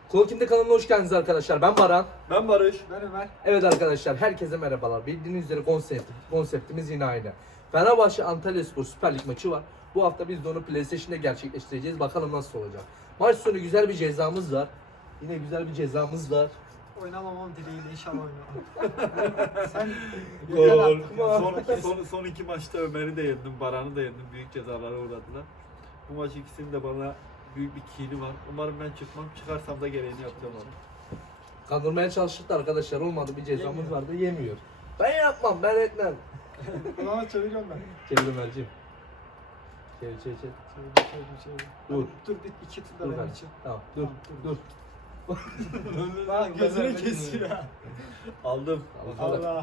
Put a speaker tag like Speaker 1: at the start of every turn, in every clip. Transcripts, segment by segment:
Speaker 1: Kolkim'de kanalına hoş geldiniz arkadaşlar. Ben Baran.
Speaker 2: Ben Barış.
Speaker 3: Ben Ömer.
Speaker 1: Evet arkadaşlar, herkese merhabalar. Bildiğiniz üzere konseptimiz yine aynı. Fenerbahçe Antalyaspor Süper Lig maçı var. Bu hafta biz de onu PlayStation'da gerçekleştireceğiz. Bakalım nasıl olacak. Maç sonu güzel bir cezamız var. Yine güzel bir cezamız var.
Speaker 3: Oynamamam dileğiyle inşallah oynamam. Sen
Speaker 2: Son iki maçta Ömer'i de yendim, Baran'ı da yendim. Büyük cezalara uğradılar. Bu maç ikisinin de bana büyük bir kini var. Umarım ben çıkmam. Çıkarsam da gereğini yapacağım onu.
Speaker 1: Kandırmaya çalıştık da arkadaşlar, olmadı, bir cezamız
Speaker 3: Yemiyor.
Speaker 1: vardı, yemiyor. Ben yapmam, ben etmem.
Speaker 3: Kulağına çeviriyorum ben.
Speaker 1: Çevir Ömerciğim. Çevir.
Speaker 3: Çevir.
Speaker 1: Dur.
Speaker 3: Dur bir iki tur da
Speaker 1: Dur
Speaker 3: benim
Speaker 1: ben.
Speaker 3: için.
Speaker 1: Tamam, dur.
Speaker 3: Bak gözüne kesiyor.
Speaker 2: Aldım.
Speaker 3: Allah.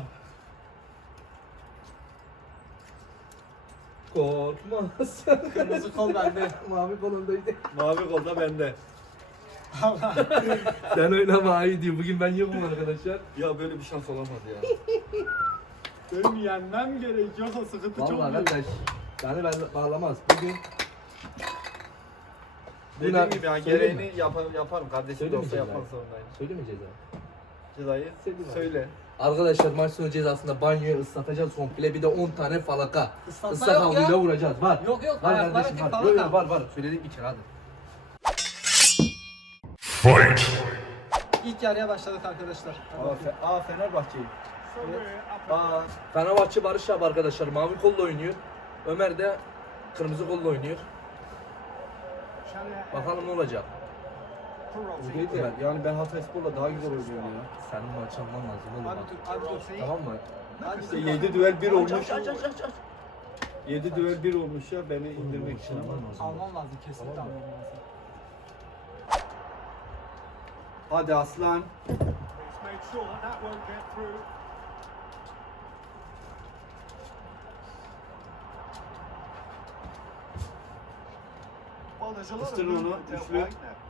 Speaker 1: Korkmaz.
Speaker 3: Kırmızı kol bende.
Speaker 1: Mavi kolundaydı.
Speaker 2: Mavi kolda bende.
Speaker 3: Allah.
Speaker 1: Sen oynama iyi diyor. Bugün ben yokum arkadaşlar.
Speaker 2: Ya böyle bir şans olamaz ya.
Speaker 3: Benim yenmem gerek. Yoksa sıkıntı çok
Speaker 1: Vallahi
Speaker 3: büyük.
Speaker 1: arkadaş. Yani ben bağlamaz. Bugün
Speaker 2: Dediğim gibi ya
Speaker 1: Söyleyeyim
Speaker 2: gereğini yaparım. Kardeşim de
Speaker 1: Söyleyeyim mi
Speaker 2: olsa
Speaker 1: cezayı?
Speaker 2: yapmak zorundayım.
Speaker 1: söylemeyeceğiz abi.
Speaker 2: Cezayı
Speaker 1: Söyleyeyim abi.
Speaker 2: söyle.
Speaker 1: Arkadaşlar maç sonu cezasında banyoyu ıslatacağız komple, bir de 10 tane falaka.
Speaker 3: Islatma
Speaker 1: Islak
Speaker 3: yok
Speaker 1: havluyla
Speaker 3: ya.
Speaker 1: vuracağız. Var.
Speaker 3: Yok,
Speaker 1: Var
Speaker 3: ayaklara
Speaker 1: kardeşim
Speaker 3: tek
Speaker 1: var.
Speaker 3: falaka.
Speaker 1: Yok, var. Söyledik bir kere, hadi.
Speaker 4: Fight!
Speaker 3: İlk yarıya başladık arkadaşlar.
Speaker 2: Aa Fenerbahçe'yi. Aa
Speaker 1: Fenerbahçe Barış abi arkadaşlar mavi kolla oynuyor. Ömer de kırmızı kolla oynuyor. Bakalım ne olacak.
Speaker 2: bu değil de yani ben Hatayspor'la daha güzel oynuyorum ya.
Speaker 1: Senin maç alman lazım oğlum.
Speaker 3: Abi dur, abi dur.
Speaker 1: Tamam mı?
Speaker 3: Hadi
Speaker 2: İşte
Speaker 3: dur.
Speaker 2: 7 düel 1 olmuş. 7 düel 1 olmuş ya beni indirmek için ama.
Speaker 3: Almam lazım, kesinlikle almam lazım.
Speaker 2: Hadi aslan.
Speaker 5: Kıstırın onu, üçlü.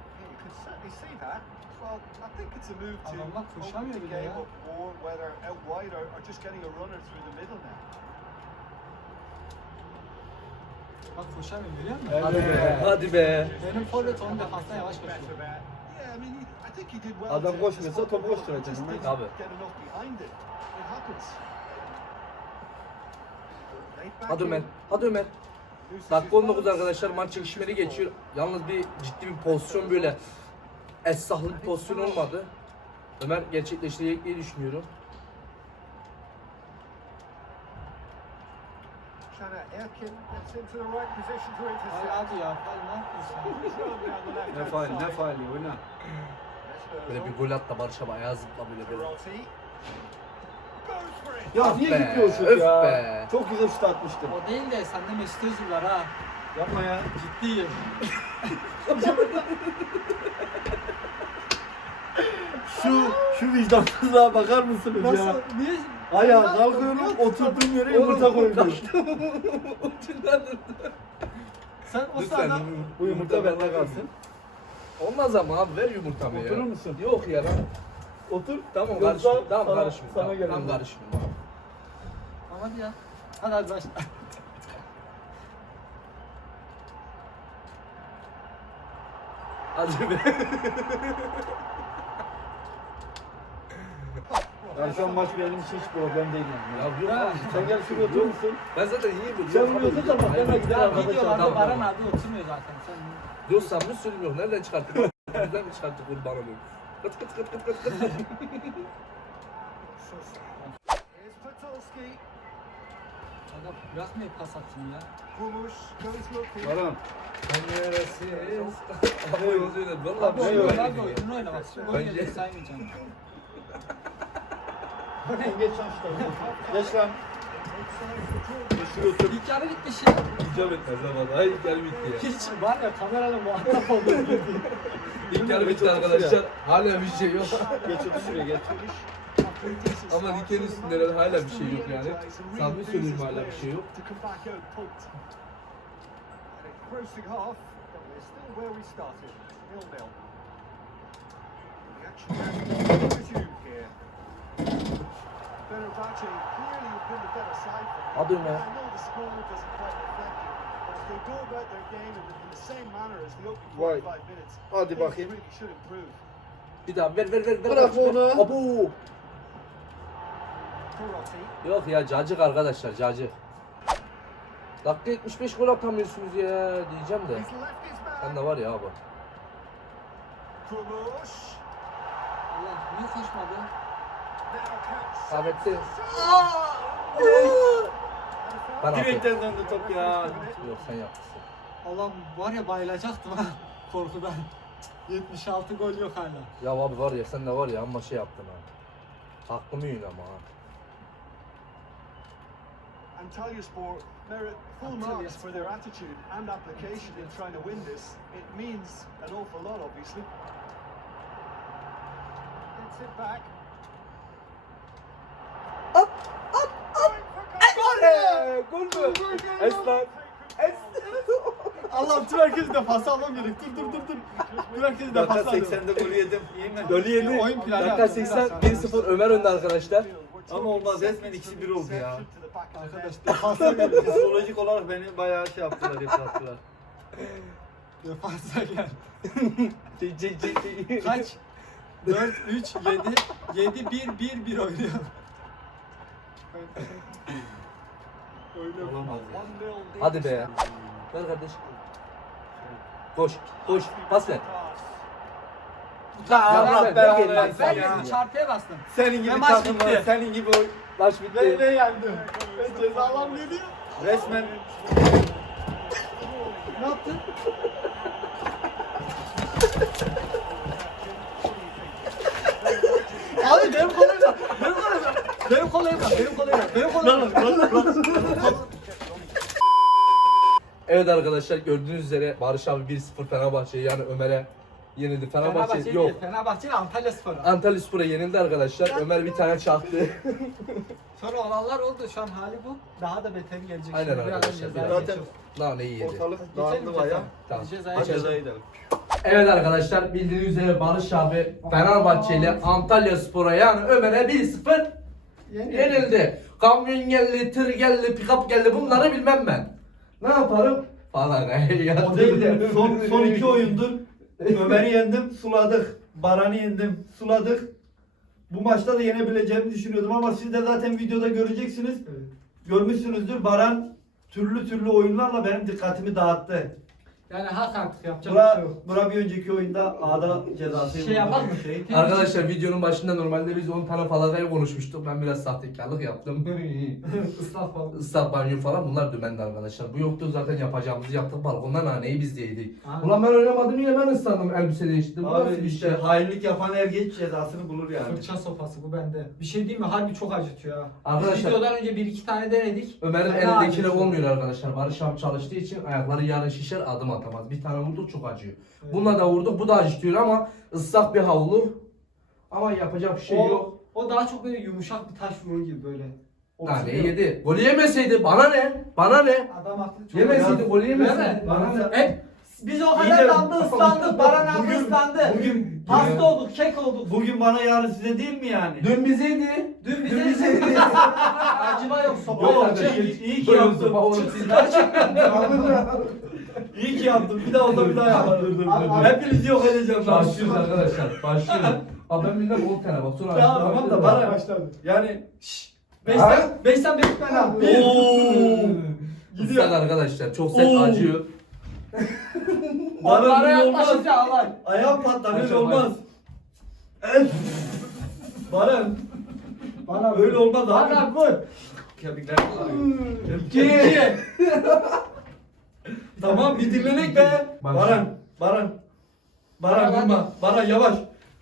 Speaker 3: Adamlar koşamıyor bile ya. Bak koşamıyor, görüyor musun?
Speaker 1: Hadi be. Hadi be.
Speaker 3: Benim forvet onun defansına yavaş koşuyor.
Speaker 2: Adam koşmuyorsa top koşturacaksın.
Speaker 1: Abi. Hadi Ömer. Hadi Ömer. Dakika 19 arkadaşlar, maç çekişmeli geçiyor. Yalnız bir ciddi bir pozisyon, böyle esahlı bir pozisyon olmadı. Ömer gerçekleştirecek diye düşünüyorum.
Speaker 3: Hadi ya, hadi ne yapıyorsun?
Speaker 2: Ne faali oyna.
Speaker 1: Böyle bir gol at da Barış abi ayağı zıpla böyle.
Speaker 2: Ya
Speaker 1: Ah
Speaker 2: niye
Speaker 1: be,
Speaker 2: gitmiyor şut
Speaker 1: öf
Speaker 2: ya?
Speaker 1: be.
Speaker 2: Çok güzel şut atmıştım.
Speaker 3: O değil de sende Mesut Özil var ha.
Speaker 2: Yapma ya.
Speaker 3: Ciddiyim.
Speaker 2: Şu vicdansızlığa bakar mısınız ya?
Speaker 3: Nasıl? Niye?
Speaker 2: Ayağa kalkıyorum, oturduğum yere yumurta koyuyorum.
Speaker 3: Sen o
Speaker 1: Lütfen.
Speaker 3: sırada
Speaker 2: Bu yumurta bende kalsın.
Speaker 1: Olmaz ama abi, ver yumurtamı ya.
Speaker 2: Oturur musun?
Speaker 1: Yok ya lan.
Speaker 2: Otur.
Speaker 1: Tamam
Speaker 2: Yoksa
Speaker 1: karışmıyor. Tamam
Speaker 2: sana-
Speaker 1: karışmıyor.
Speaker 2: sana
Speaker 1: Tamam,
Speaker 2: gelelim.
Speaker 1: tamam karışmıyor.
Speaker 3: hadi ya. Hadi başla.
Speaker 1: Hadi be.
Speaker 2: Yani şu an maç benim için hiç problem değil yani.
Speaker 1: Ya yok
Speaker 3: Ya,
Speaker 1: abi.
Speaker 2: Sen gel şuraya oturur musun?
Speaker 1: Ben zaten iyi biliyorum.
Speaker 2: Sen vuruyorsun da bak, hemen gider
Speaker 3: Ya
Speaker 2: arkadaş.
Speaker 3: videolarda
Speaker 1: Tamam,
Speaker 3: Baran
Speaker 1: tamam.
Speaker 3: abi oturmuyor zaten. Sen
Speaker 1: Yok, samimi söylüyorum. Nereden çıkarttık? Nereden mi çıkarttık bunu, bana diyor. Kıt kıt kıt kıt kıt kıt.
Speaker 3: adam bırakmayı pas atayım ya.
Speaker 2: Baran.
Speaker 1: Penceresiz. Abi yazıyor. Valla
Speaker 3: Abi
Speaker 1: bir şey
Speaker 2: yok.
Speaker 3: oyunu
Speaker 1: yok.
Speaker 3: abi oyunu oyna bak. Şu gol
Speaker 1: Bence-
Speaker 3: yemeyi saymayacağım.
Speaker 2: Geç lan şu tarafa. Geç lan. Şuraya otur.
Speaker 3: İlk yarı bitmiş ya.
Speaker 1: İcap etmez ama. Hayır, ilk yarı bitti ya.
Speaker 3: Hiç var ya kamerayla muhatap oldum.
Speaker 1: İlk yarı bitti arkadaşlar. Hala bir şey yok.
Speaker 2: Geç otur şuraya geç.
Speaker 1: Ama diken üstünde hala bir şey yok yani. Samimi söylüyorum, hala bir şey yok.
Speaker 5: Closing half, but we're still where we started, 0-0. The action has resumed here. Fenerbahçe clearly have been the better side for them.
Speaker 1: Hadi Ömer.
Speaker 5: I know the score doesn't quite reflect it, but if they go about their game in the same manner as the opening
Speaker 2: Vay.
Speaker 5: 45 minutes,
Speaker 2: Hadi
Speaker 5: things
Speaker 2: bakayım.
Speaker 5: really should improve.
Speaker 1: Bir daha ver.
Speaker 2: Bırak onu.
Speaker 1: Abu.
Speaker 5: Perotti.
Speaker 1: Yok ya cacık arkadaşlar cacık. Dakika 75 gol atamıyorsunuz ya diyeceğim de.
Speaker 5: He's left his man.
Speaker 1: Sen de var ya abi.
Speaker 5: Kumuş.
Speaker 3: Allah niye koşmadı?
Speaker 5: Now
Speaker 1: Sabetti. Ben affettim.
Speaker 2: Direkten döndü top ya.
Speaker 1: Yok sen yapmışsın.
Speaker 3: Allah var ya bayılacaktım ha korkudan. 76 gol yok hala.
Speaker 1: Ya abi var ya sen de var ya amma şey yaptın ha. Hakkımı yiyin ama ha.
Speaker 5: Antalyaspor merit full marks for their attitude and application in trying to win this. It means an awful lot, obviously. Gets it back.
Speaker 1: Gol mü? Eslan.
Speaker 3: Allah'ım tüm herkesi de pas almam gerek. Dur. Tüm herkesi de
Speaker 2: Dakika
Speaker 3: pas alıyorum.
Speaker 2: 80'de golü yedim. İyi mi?
Speaker 1: Golü yedi.
Speaker 3: Oyun planı
Speaker 1: Dakika
Speaker 3: yaptım
Speaker 1: 80
Speaker 3: biraz.
Speaker 1: 1-0 Ömer önde arkadaşlar.
Speaker 2: Ama olmaz, resmen ikisi bir oldu ya.
Speaker 3: Arkadaş defansa gel.
Speaker 2: Psikolojik olarak beni bayağı şey yaptılar, yıprattılar.
Speaker 3: Defansa gel.
Speaker 1: Cik.
Speaker 3: Kaç? 4, 3, 7, 1 oynuyor.
Speaker 2: Olamaz ya.
Speaker 1: Hadi be. Ver kardeş. Koş. Pas ver.
Speaker 2: Allah
Speaker 1: ver,
Speaker 2: belanı
Speaker 1: ver,
Speaker 2: versin
Speaker 3: Ben
Speaker 2: ya.
Speaker 3: çarpıya bastım.
Speaker 2: Senin gibi
Speaker 3: Ve maç
Speaker 2: takım var,
Speaker 3: bitti.
Speaker 2: senin gibi oy.
Speaker 1: Maç
Speaker 3: Ben
Speaker 1: bitti.
Speaker 3: yendim. Ben cezalam geliyor.
Speaker 2: Resmen
Speaker 3: Ne yaptın? Abi benim kolayım var. Benim kolayım var.
Speaker 1: Evet arkadaşlar gördüğünüz üzere Barış abi 1-0 Fenerbahçe'ye yani Ömer'e yenildi. Fenerbahçe yok.
Speaker 3: Fenerbahçe ile Antalyaspor.
Speaker 1: Antalyaspor'a yenildi arkadaşlar. Ömer bir tane çaktı.
Speaker 3: Sonra olanlar oldu. Şu an hali bu. Daha da beteri gelecek.
Speaker 1: Aynen
Speaker 3: Şimdi bir an
Speaker 1: arkadaşlar,
Speaker 3: cezaya
Speaker 1: biraz.
Speaker 2: zaten
Speaker 3: geçiyoruz.
Speaker 1: Lan iyi yedi.
Speaker 2: ortalık
Speaker 3: Geçelim
Speaker 2: dağıldı bayağı.
Speaker 1: Tamam.
Speaker 3: Cezaya
Speaker 1: Açalım.
Speaker 2: Cezaya gidelim.
Speaker 1: Evet arkadaşlar bildiğiniz üzere Barış abi Fenerbahçe ile Antalyaspor'a yani Ömer'e 1-0 yenildi. Kamyon geldi, tır geldi, pick-up geldi bunları bilmem ben. Ne yaparım? Falan
Speaker 2: O değil de son iki oyundur Ömer'i yendim, suladık. Baran'ı yendim, suladık. Bu maçta da yenebileceğimi düşünüyordum ama siz de zaten videoda göreceksiniz. Görmüşsünüzdür. Baran türlü oyunlarla benim dikkatimi dağıttı.
Speaker 3: Yani hak artık yapacak bir şey yok.
Speaker 2: Bura bir önceki oyunda A'da cezası
Speaker 3: Şey yapar mı?
Speaker 1: Arkadaşlar videonun başında normalde biz 10 tane falakayı konuşmuştuk. Ben biraz sahtekarlık yaptım.
Speaker 3: Islah falan.
Speaker 1: Islak banyo falan bunlar dümendi arkadaşlar. Bu yoktu zaten yapacağımızı yaptık. Balkonda naneyi biz de yedik.
Speaker 3: Abi.
Speaker 1: Ulan ben oynamadım yine ben ıslandım elbise değiştirdim. Bu nasıl
Speaker 2: Abi
Speaker 1: bir
Speaker 2: işte
Speaker 1: şey?
Speaker 2: hainlik yapan her genç cezasını bulur yani.
Speaker 3: Fırça sopası bu bende. Bir şey değil mi? Harbi çok acıtıyor ha.
Speaker 1: Arkadaşlar-
Speaker 3: Videodan önce 1-2 tane denedik.
Speaker 1: Ömer'in
Speaker 3: Fena
Speaker 1: elindekine
Speaker 3: acıtıyor.
Speaker 1: olmuyor arkadaşlar. Barış abi çalıştığı için ayakları yarın şişer adım atamaz. Bir tane vurduk çok acıyor.
Speaker 3: Evet.
Speaker 1: Bununla da vurduk bu da acıtıyor ama ıslak bir havlu. Ama yapacak bir şey yok.
Speaker 3: O daha çok böyle yumuşak bir taş vurur gibi böyle.
Speaker 1: Naneyi
Speaker 3: Oturuyor.
Speaker 1: yedi. Golü yemeseydi bana ne? Bana ne?
Speaker 3: Adam haklı. Çok
Speaker 1: Yemeseydi
Speaker 3: Değil
Speaker 1: golü
Speaker 3: mi?
Speaker 1: yemeseydi. Bana ne?
Speaker 3: Hep biz o
Speaker 2: İyi
Speaker 3: kadar
Speaker 2: de-
Speaker 3: damda ıslandık. Baran abi
Speaker 2: Bugün-
Speaker 3: ıslandı.
Speaker 2: bugün-
Speaker 3: Hasta olduk, kek olduk.
Speaker 2: Bugün bana yarın size değil mi yani?
Speaker 1: Dün bizeydi.
Speaker 3: Dün
Speaker 1: Dün
Speaker 3: bize
Speaker 1: bizeydi.
Speaker 3: acıma yok, sopa
Speaker 1: Yok
Speaker 3: yok.
Speaker 1: kardeşim.
Speaker 2: iyi ki
Speaker 1: Böyle
Speaker 2: yaptın.
Speaker 1: sopa olur, siz gerçekten.
Speaker 2: İyi ki yaptım. Bir daha olsa bir daha yaparım.
Speaker 3: Abi-
Speaker 2: Hepinizi yok edeceğim. lan.
Speaker 1: Başlıyoruz arkadaşlar. Başlıyoruz. Abi ben bilmem 10 tane bak sonra.
Speaker 2: Tamam da bana
Speaker 3: Başladı.
Speaker 2: yani
Speaker 3: 5'ten belirtmen abi.
Speaker 1: Gidiyor arkadaşlar. Çok sert
Speaker 2: Oo.
Speaker 1: acıyor.
Speaker 2: Bana
Speaker 3: Onlara
Speaker 2: böyle olmaz.
Speaker 3: yaklaşınca alay.
Speaker 2: Ayağım patlar öyle
Speaker 1: Kaçamaz.
Speaker 2: olmaz. Baran
Speaker 3: Bana
Speaker 2: öyle olmaz abi.
Speaker 3: Bana vur.
Speaker 2: Kemikler
Speaker 3: İki.
Speaker 2: Tamam bir dinlenek be.
Speaker 1: Bak.
Speaker 2: Baran
Speaker 3: Baran,
Speaker 2: vurma. Baran yavaş.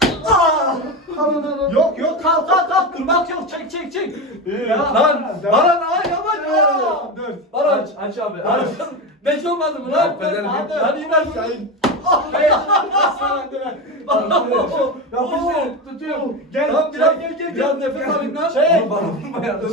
Speaker 3: Yok kalk durmak yok çek. Ya.
Speaker 2: Lan Baran ay yavaş.
Speaker 3: Dur.
Speaker 2: Baran
Speaker 1: Aç abi.
Speaker 2: Baran. 5 olmadı mı lan?
Speaker 1: Affederim.
Speaker 2: Hadi in aşağı in.
Speaker 1: Tutuyorum.
Speaker 2: Gel. Tamam biraz gel. Biraz nefes alayım lan.
Speaker 3: Şey.
Speaker 1: Bana vurma ya.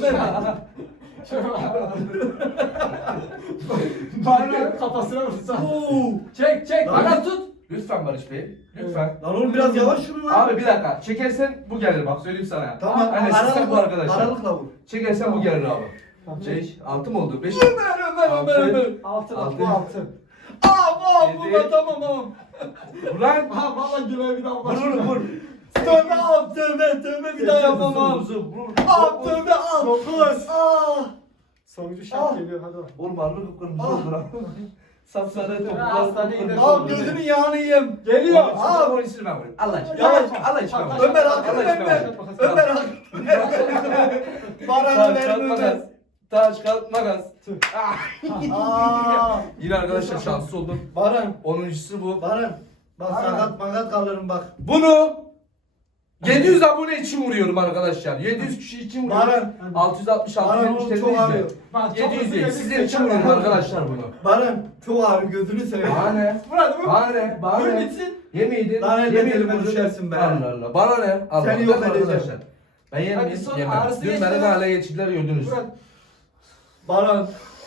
Speaker 3: Baran kafasına vursa.
Speaker 2: Oo.
Speaker 3: Çek.
Speaker 2: Lan.
Speaker 3: Bana tut.
Speaker 1: Lütfen Barış Bey. Lütfen.
Speaker 2: Lan oğlum biraz yavaş şunu lan.
Speaker 1: Abi bir dakika. Çekersen bu gelir bak söyleyeyim sana.
Speaker 2: Tamam.
Speaker 1: Hani sistem bu arkadaşlar.
Speaker 2: Aralıkla vur.
Speaker 1: Çekersen bu gelir abi.
Speaker 3: Tamam.
Speaker 1: 6 mı oldu? 5
Speaker 2: Ömer.
Speaker 3: Altı
Speaker 1: Altı.
Speaker 3: bu altı.
Speaker 2: Aa
Speaker 1: Yedi.
Speaker 2: bu tamam.
Speaker 1: Ulan.
Speaker 3: Ha valla güle bir daha
Speaker 1: Vur vur vur.
Speaker 2: tövbe bir daha yapamam. Tövbe al.
Speaker 3: 9.
Speaker 2: Ah.
Speaker 3: Sonuncu şart geliyor hadi bak.
Speaker 1: Oğlum harbi kıpkırmızı oldu lan. Sapsarı
Speaker 3: hastaneye gidelim.
Speaker 2: Al gözünün yağını yiyeyim.
Speaker 3: Geliyor.
Speaker 1: Al onu içine ben vurayım. Allah aşkına.
Speaker 2: Yavaş.
Speaker 1: Allah aşkına.
Speaker 2: Ömer hakkını
Speaker 1: Allah aşkına.
Speaker 2: verme. Ömer hakkını Baran'ı
Speaker 1: Taş kağıt makas.
Speaker 2: vermemez.
Speaker 1: Taş kağıt makas.
Speaker 2: Aa.
Speaker 1: Yine arkadaşlar şanssız oldum.
Speaker 2: Baran.
Speaker 1: 10.sü bu.
Speaker 2: Baran. Bak sakat makat kalırım bak.
Speaker 1: Bunu 700 abone için vuruyorum arkadaşlar. 700 kişi için vuruyorum.
Speaker 2: Baran.
Speaker 1: 666
Speaker 2: Baran
Speaker 1: bin
Speaker 2: oğlum
Speaker 1: müşterimiz
Speaker 2: çok
Speaker 1: de.
Speaker 2: ağrıyor.
Speaker 3: Bak, çok
Speaker 1: 700
Speaker 3: hızlı
Speaker 1: değil.
Speaker 3: yedik,
Speaker 1: Sizler için
Speaker 3: geçen
Speaker 1: vuruyorum
Speaker 3: de-
Speaker 1: arkadaşlar bunu.
Speaker 2: Baran çok ağrıyor gözünü seveyim.
Speaker 1: Bana ne?
Speaker 3: Murat bu.
Speaker 1: Bana ne? Bana
Speaker 3: Dur
Speaker 1: ne?
Speaker 3: bitsin.
Speaker 1: Yemeydin.
Speaker 2: Lan elbet
Speaker 1: yemeydin
Speaker 2: elime
Speaker 1: bunu.
Speaker 2: düşersin be.
Speaker 1: Allah Allah. Bana ne? Allah
Speaker 2: Seni
Speaker 1: Allah.
Speaker 2: yok
Speaker 1: Bakın
Speaker 2: edeceğim.
Speaker 1: arkadaşlar. Ben
Speaker 3: Hadi
Speaker 1: yemeyeyim.
Speaker 3: son
Speaker 1: Yemem.
Speaker 3: ağrısı
Speaker 1: Dün
Speaker 3: geçti
Speaker 1: beni ne
Speaker 3: lan.
Speaker 1: hale geçirdiler gördünüz.
Speaker 3: Murat.
Speaker 2: Baran.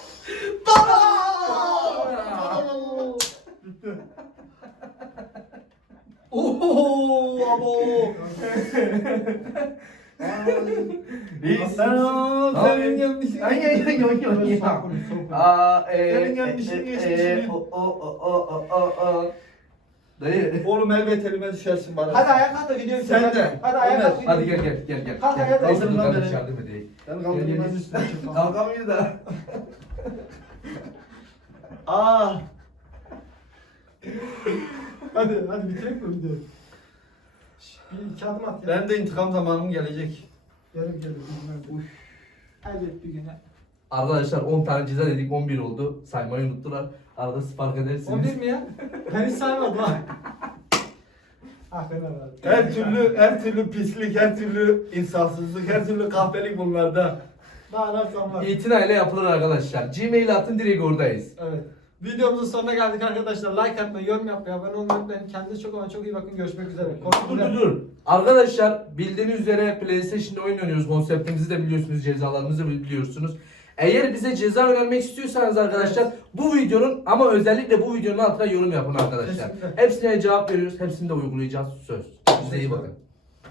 Speaker 2: Ooo abo. Senin gelmişsin.
Speaker 1: Ay ay ay ay ay. Aa
Speaker 2: Senin gelmişsin, geçmişsin.
Speaker 1: o. Dayı.
Speaker 2: Oğlum elbet elime düşersin Baran.
Speaker 3: Hadi ayağa kalk da videoyu
Speaker 2: Sen
Speaker 3: çek.
Speaker 2: de.
Speaker 3: Hadi ayağa kalk.
Speaker 1: Hadi
Speaker 3: videoyu
Speaker 1: gel
Speaker 3: çek.
Speaker 1: gel gel gel.
Speaker 3: Kalk,
Speaker 1: Gel,
Speaker 3: ayağa
Speaker 1: kaldır
Speaker 2: kalk.
Speaker 1: kardeş,
Speaker 2: Beni.
Speaker 1: yardım edeyim.
Speaker 2: Ben
Speaker 1: Gel,
Speaker 2: kaldırdım
Speaker 1: gel,
Speaker 2: ben
Speaker 1: gel.
Speaker 2: üstüne çıkmam.
Speaker 1: Kalkamıyor da.
Speaker 2: Aa.
Speaker 3: Hadi bitirelim mi videoyu? Bir iki adım at ya.
Speaker 2: Ben de intikam zamanım gelecek.
Speaker 3: Gelir. Elbet bir güne.
Speaker 1: Arkadaşlar 10 tane ceza dedik 11 oldu. Saymayı unuttular. Arada siz fark edersiniz.
Speaker 3: 11 mi ya? Ben hiç saymadım ha. Aferin abi.
Speaker 2: Her türlü pislik, her türlü insafsızlık, her türlü kahpelik bunlarda.
Speaker 3: Daha ne yapsam var.
Speaker 1: İtinayla yapılır arkadaşlar. Gmail atın direkt oradayız.
Speaker 3: Evet. Videomuzun sonuna geldik arkadaşlar. Like atmayı, yorum yapmayı, abone olmayı unutmayın. Kendinize çok ama çok iyi bakın. Görüşmek üzere.
Speaker 1: Dur. Arkadaşlar bildiğiniz üzere PlayStation'da oyun oynuyoruz. Konseptimizi de biliyorsunuz. Cezalarımızı biliyorsunuz. Eğer bize ceza önermek istiyorsanız arkadaşlar bu videonun ama özellikle bu videonun altına yorum yapın arkadaşlar.
Speaker 3: Kesinlikle.
Speaker 1: Hepsine cevap veriyoruz. Hepsini de uygulayacağız. Söz. Size iyi bakın.